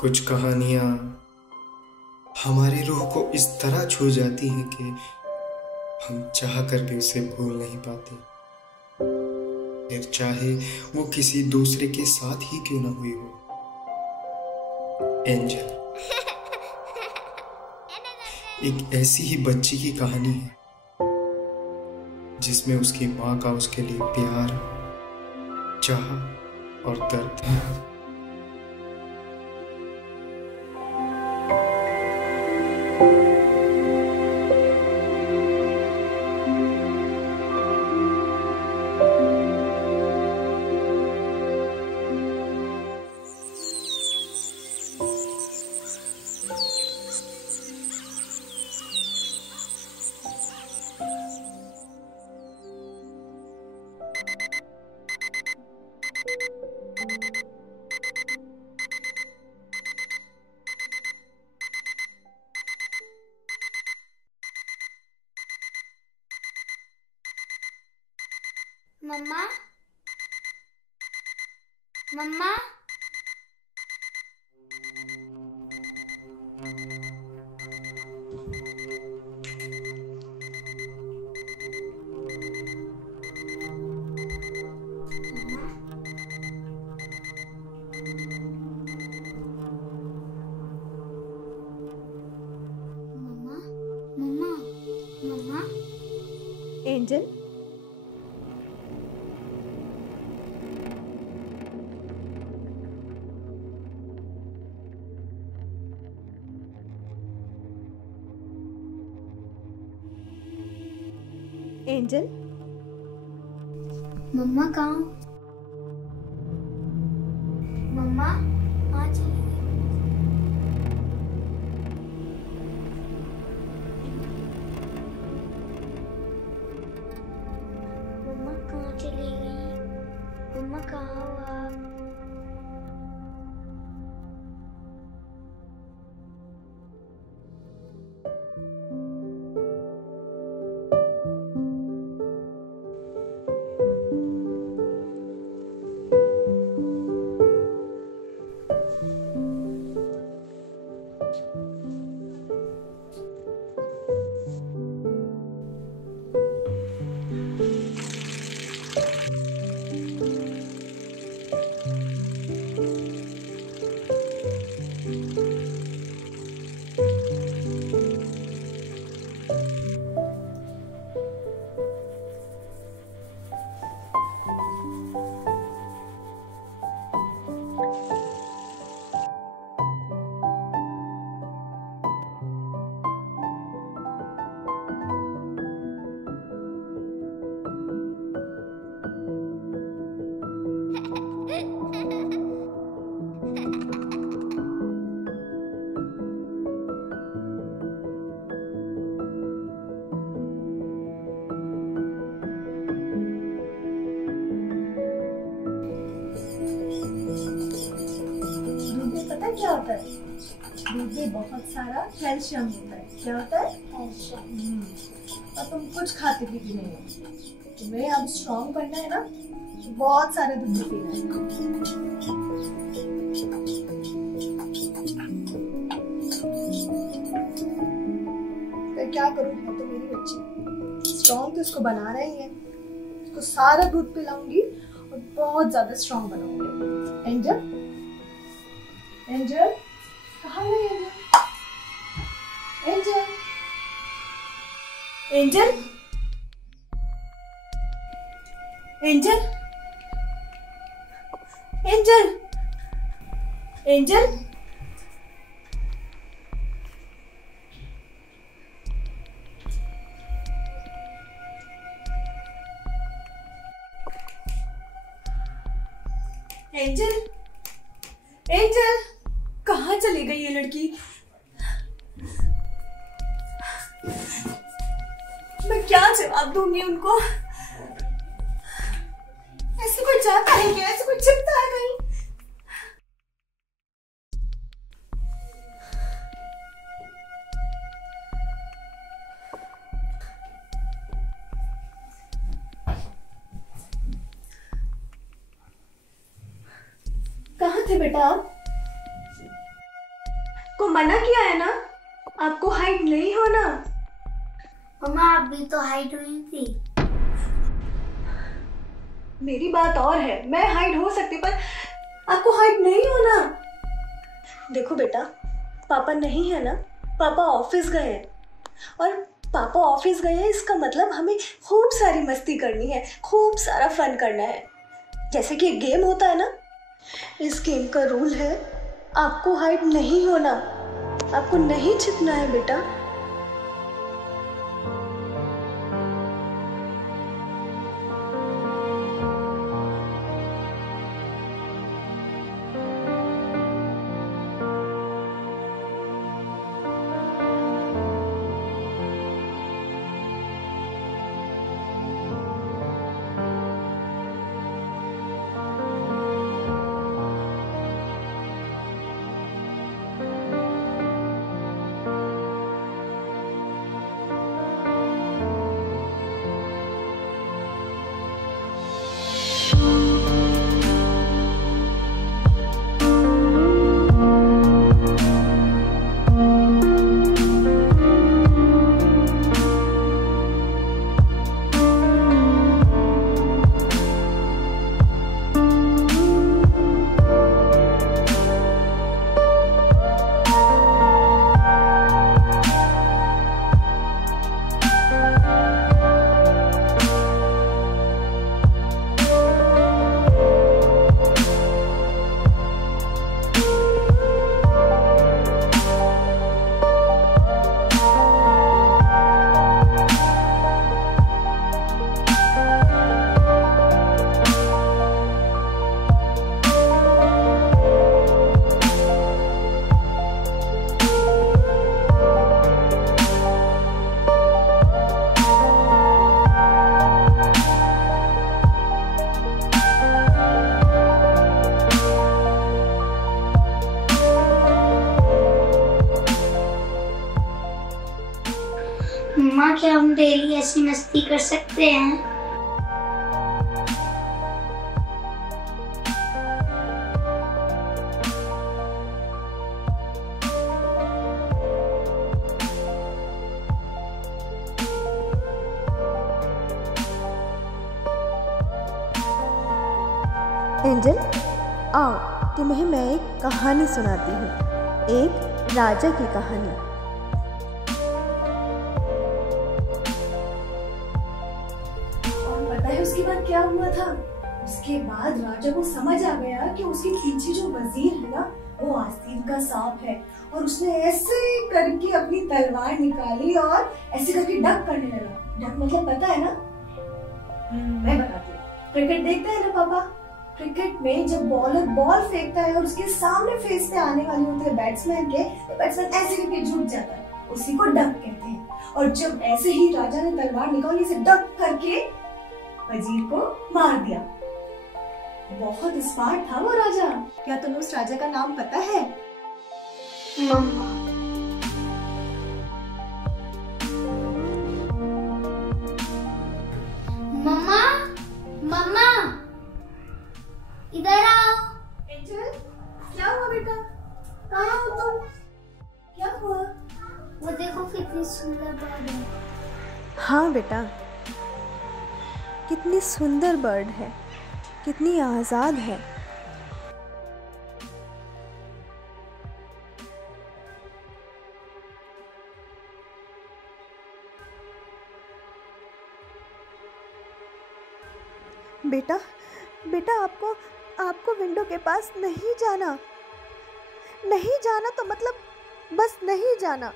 कुछ कहानियां हमारी रूह को इस तरह छू जाती हैं कि हम चाह कर भी उसे भूल नहीं पाते, फिर चाहे वो किसी दूसरे के साथ ही क्यों ना हुई हो। एंजल एक ऐसी ही बच्ची की कहानी है जिसमें उसकी माँ का उसके लिए प्यार, चाह और दर्द है। मम्मा, मम्मा, मम्मा, मम्मा, मम्मा। एंजल, एंजल, मम्मा कहाँ? मम्मा कहाँ चली गई? मम्मा कहाँ चली गई? मम्मा कहाँ हो आप? दूध में पता है क्या होता है? दूध में बहुत सारा कैल्शियम होता है। क्या होता है? कैल्शियम। और तुम कुछ खाते पीते नहीं हो। तुम्हें अब स्ट्रॉन्ग बनना है ना, तो बहुत सारे दूध पीना है। तो क्या करूँ, है तो मेरी बच्ची, स्ट्रॉन्ग तो इसको बनाना ही है। इसको सारा दूध पिलाऊंगी और बहुत ज्यादा स्ट्रॉन्ग बनाऊंगी। एंजल, एंजल, कहाँ गई angel? Angel, angel, angel, angel, angel, angel, angel, कहाँ चली गई ये लड़की? मैं क्या जवाब दूंगी उनको? ऐसे कोई जाता है क्या? ऐसे कोई छिपता है कहीं? कहाँ थे बेटा आप? आपको मना किया है ना, आपको हाइड नहीं होना। मम्मा आप भी तो हाइड हुई थी। मेरी बात और है, मैं हाइड हो सकती पर आपको हाइड नहीं होना। देखो बेटा, पापा नहीं है ना, पापा ऑफिस गए हैं, और पापा ऑफिस गए हैं इसका मतलब हमें खूब सारी मस्ती करनी है, खूब सारा फन करना है। जैसे कि एक गेम होता है ना, इस गेम का रूल है आपको हाइड नहीं होना, आपको नहीं छिपना है बेटा। मम्मा क्या हम डेली ऐसी मस्ती कर सकते हैं? एंजल, आओ तुम्हें मैं एक कहानी सुनाती हूँ, एक राजा की कहानी। और पता है उसके बाद क्या हुआ था? उसके बाद राजा को समझ आ गया कि उसके पीछे जो वजीर है ना, वो आस्तीन का सांप है, और उसने ऐसे करके अपनी तलवार निकाली और ऐसे करके डक करने लगा। डक मतलब पता है ना? मैं बताती हूँ। क्रिकेट देखते हैं ना पापा? क्रिकेट में जब बॉलर बॉल फेंकता है और उसके सामने फेस पे आने वाले होते हैं बैट्समैन के, तो बैट्समैन ऐसे करके झुक जाता है, उसी को डक कहते हैं। और जब ऐसे ही राजा ने तलवार निकाली, से डक करके वजीर को मार दिया। बहुत स्मार्ट था वो राजा। क्या तुम्हें उस राजा का नाम पता है? मम्मा मम्मा मम्मा इधर आओ। एंजल, क्या हुआ बेटा? कहाँ हो तुम? क्या हुआ? वो देखो कितनी सुंदर बर्ड है। हाँ बेटा, कितनी सुंदर बर्ड है, कितनी आजाद है। बेटा, बेटा आपको विंडो के पास नहीं जाना। नहीं जाना तो मतलब बस नहीं जाना।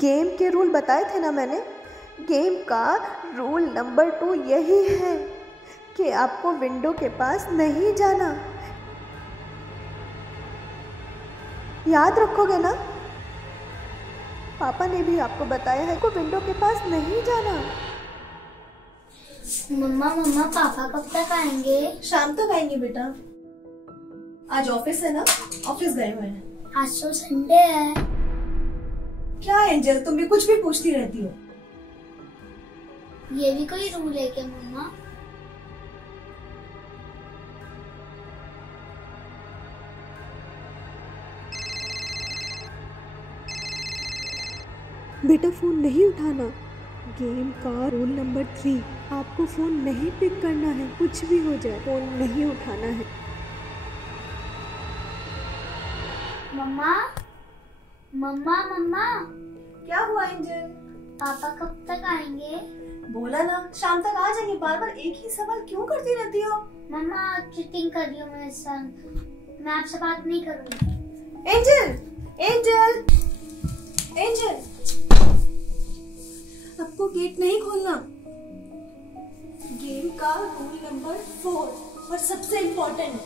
गेम के रूल बताए थे ना मैंने। गेम का रूल नंबर 2 यही है कि आपको विंडो के पास नहीं जाना। याद रखोगे ना? पापा ने भी आपको बताया है को विंडो के पास नहीं जाना। मम्मा मम्मा पापा कब तक आएंगे? शाम तक आएंगे बेटा। आज ऑफिस है ना, ऑफिस गए हुए हैं। आज तो संडे है। क्या एंजल, तुम भी कुछ भी पूछती रहती हो। ये भी कोई रूल है क्या मम्मा? बेटा फ़ोन नहीं उठाना। गेम का रूल नंबर 3, आपको फ़ोन नहीं पिक करना है। कुछ भी हो जाए फ़ोन नहीं उठाना है। मम्मा मम्मा मम्मा, क्या हुआ एंजल? पापा कब तक आएंगे? बोला ना शाम तक आ जाएंगे। बार बार एक ही सवाल क्यों करती रहती हो? मम्मा चीटिंग कर रही हो मेरे संग, मैं आपसे बात नहीं करूँगी। एंजल एंजल एंजल, आपको गेट नहीं खोलना। गेम का रूल नंबर 4 और सबसे इम्पोर्टेंट,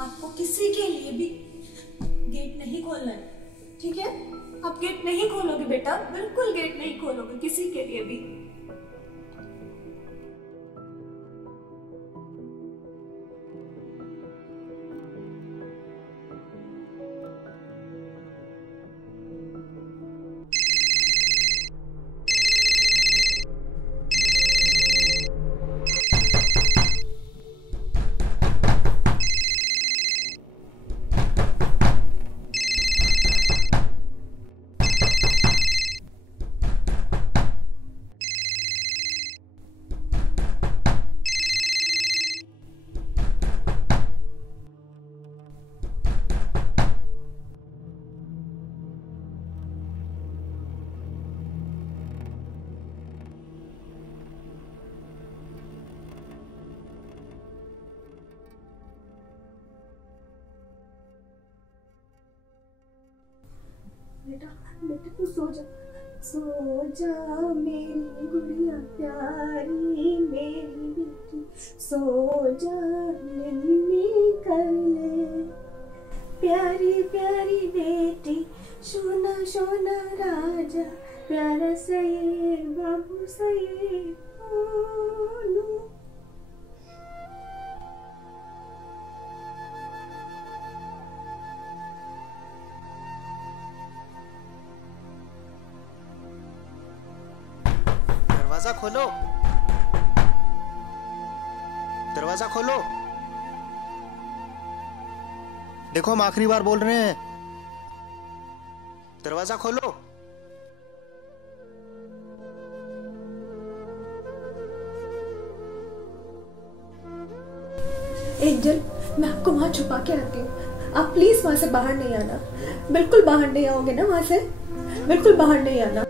आपको किसी के लिए भी गेट नहीं खोलना है, ठीक है? आप गेट नहीं खोलोगे बेटा, बिल्कुल गेट नहीं खोलोगे किसी के लिए भी। बेटा बेटा तू सो जा मेरी गुड़िया प्यारी, मेरी बेटी सो जा, नन्ही कर ले प्यारी प्यारी बेटी, सोना सोना राजा, प्यारा सही बाबू सही बोलू। दरवाजा खोलो, दरवाजा खोलो। देखो हम आखिरी बार बोल रहे हैं, दरवाजा खोलो। एंजल, मैं आपको वहां छुपा के रखती हूँ, आप प्लीज वहां से बाहर नहीं आना। बिल्कुल बाहर नहीं आओगे ना वहां से? बिल्कुल बाहर नहीं आना।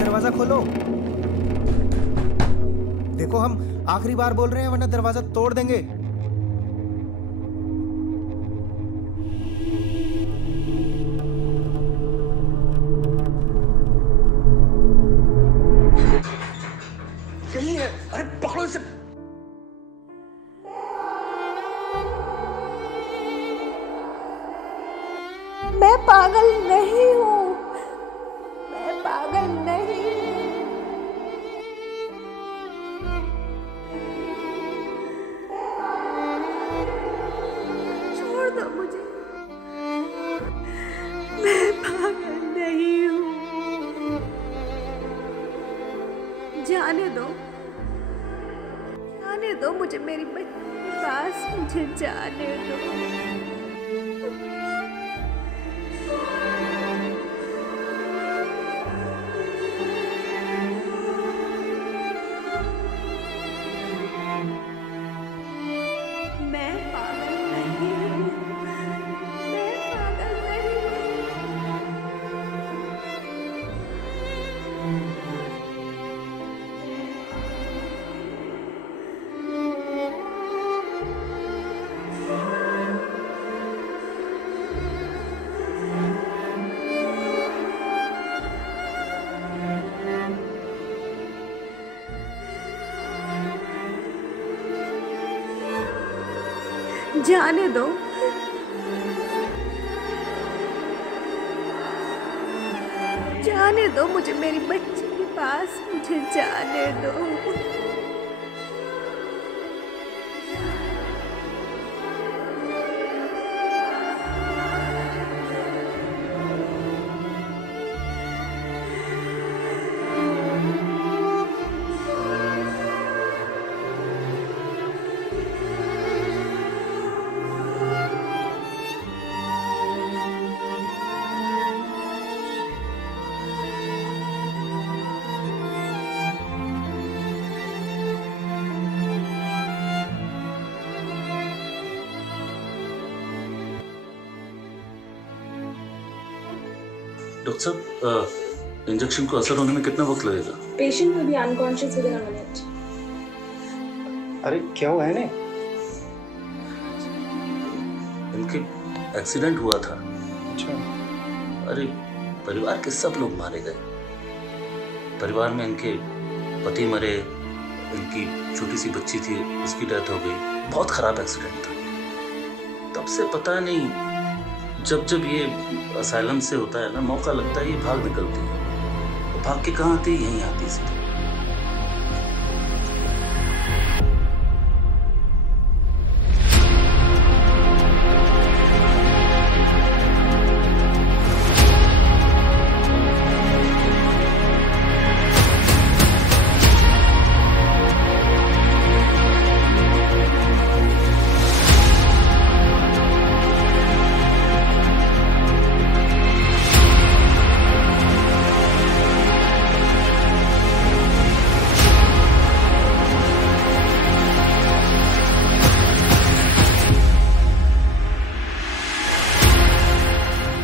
दरवाजा खोलो। देखो हम आखिरी बार बोल रहे हैं, वरना दरवाजा तोड़ देंगे। चलिए, अरे पकड़ो इसे। मैं पागल नहीं हूँ, मैं पागल नहीं हूँ। छोड़ दो मुझे, मैं पागल नहीं हूँ। जाने दो, जाने दो मुझे, मेरी बच्ची के पास मुझे जाने दो। मैं पागल नहीं हूँ, मैं जाने दो। जाने दो मुझे मेरी बच्ची के पास, मुझे जाने दो। डॉक्टर साहब, इंजेक्शन को असर होने में कितना वक्त लगेगा? Patient will be unconscious with in a minute. अरे क्या हुआ है ने? इनके एक्सीडेंट हुआ था। अच्छा। अरे परिवार के सब लोग मारे गए। परिवार में इनके पति मरे, इनकी छोटी सी बच्ची थी उसकी डेथ हो गई। बहुत खराब एक्सीडेंट था। तब से पता नहीं जब ये असाइलम से होता है ना, मौका लगता है ये भाग निकलती है। तो भाग के कहाँ आती है? यहीं आती सीधे।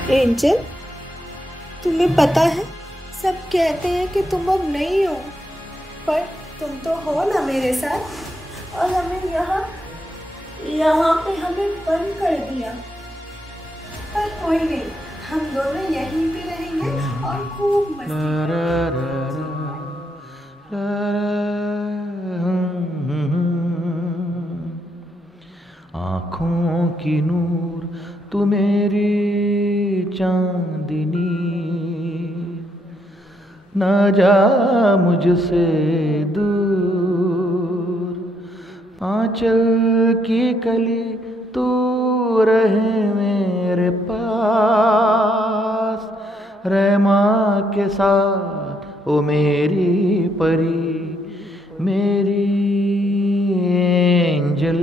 एंजल, तुम्हें पता है सब कहते हैं कि तुम अब नहीं हो, पर तुम तो हो ना मेरे साथ। और हमें यहाँ पे हमें बंद कर दिया, पर कोई नहीं, हम दोनों यहीं पे रहेंगे और खूब मस्ती। आँखों की नूर तू मेरी चांदनी, ना जा मुझसे दूर। आंचल की कली तू रहे मेरे पास, रहमा के साथ ओ मेरी परी, मेरी एंजल।